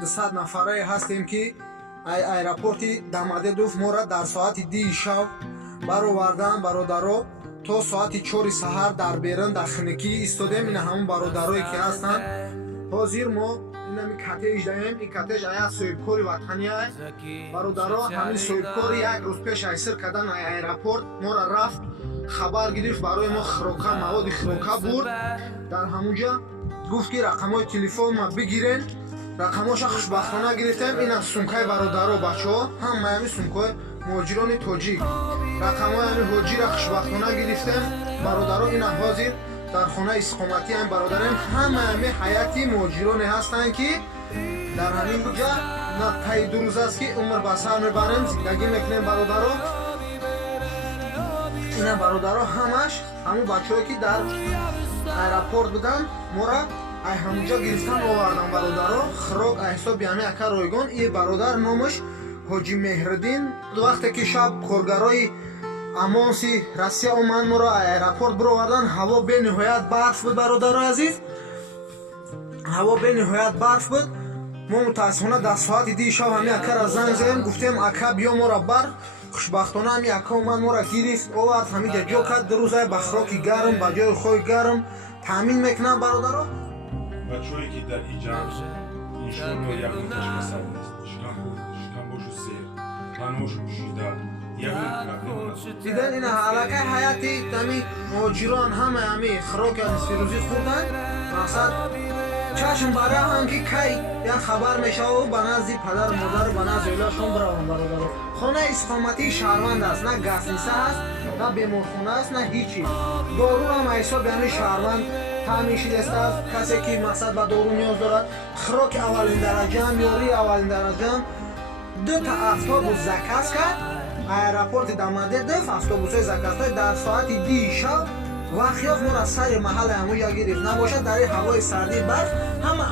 200 нафарае ҳастем, ки аэропорти Дамадедов моро дар соати 10 шаб баровардан бародаро то соати 4 саҳар дар берун дар хинакӣ истодем. Ина ҳамон бародарое ки ҳастанд. ҳозир мо инами катеж даем. Ин катеж ая соҳибкори ватанӣ ай. Бародаро ҳамин соҳибкори як рӯз пеш айсир кардан аэропорт моро рафт хабар гирифт, барои мо хирока маводи хирока бурд. Дар ҳамунҷа гуфт ки рақамҳои телефон ма бигирен. рақамоша хушбахтона гирифтем. Ина сумкаи бародаро бачаҳо ҳама ҳами сумкаи муҳоҷирони тоҷик, рақамҳои ҳами ҳоҷира хушбахтона гирифтем. бародаро ина ҳозир дар хонаи истиқоматии ҳами бародарем ҳама ҳами ҳайати муҳоҷироне ҳастанд, ки дар ҳамин ҷа на таи 2 рӯз аст, ки умр ба сар мебарем, зиндагӣ мекунем. бародаро ина бародаро ҳамаш ҳамун бачаҳое ки дар аэропорт буданд моро ай ҳамунҷа гирифтан овардан. бародаро хирок аз ҳисоби ҳами ака ройгон. И бародар номаш ҳоҷи Меҳриддин. вақте ки шаб коргарои амонси Россия омад моро аэропорт бировардан, ҳаво бениҳоят барф буд. бародаро азиз, ҳаво бениҳоят барф буд. мо мутаассифона дар соати 10 шаб ҳами акара занг задем, гуфтем ака биё моро бар. хушбахтона ҳами ака омад моро гирифт овард, ҳамиҷа ҷо кард. 2 рӯзай ба хироки гарм, ба ҷои хои гарм таъмин мекунам. бародаро бачаҳое ки дар иҷаам иншоалло ягонташ касал нест. шикамбошу сер, таношу пӯшида ягон проблема нест. диден ина аллакай ҳаяти ҳами муҳоҷирон ҳама ҳами хироки нисфирӯзӣ хӯрданд. мақсад чашм бара ҳам ки кай як хабар мешаву ба назди падару модару ба назди оилаашон биравам. бародаро хонаи истиқоматии шаҳрванд аст, на гасниса аст, на беморхона аст, на ҳеҷ чиз. дору ҳам аз ҳисоби ҳами шаҳрванд таъмин шудааст. касе ки мақсад ба дору ниёз дорад, хироки аввалин дараҷаам, ёрии аввалин дараҷаам 2 та автобус заказ кард. аэропорти Дамадедов автобусҳои заказҳои дар соати 10 шаб вақт ёфт моро сари маҳалли ҳамуҷа гирифт. набошад дар ин ҳавои сарди барф ҳама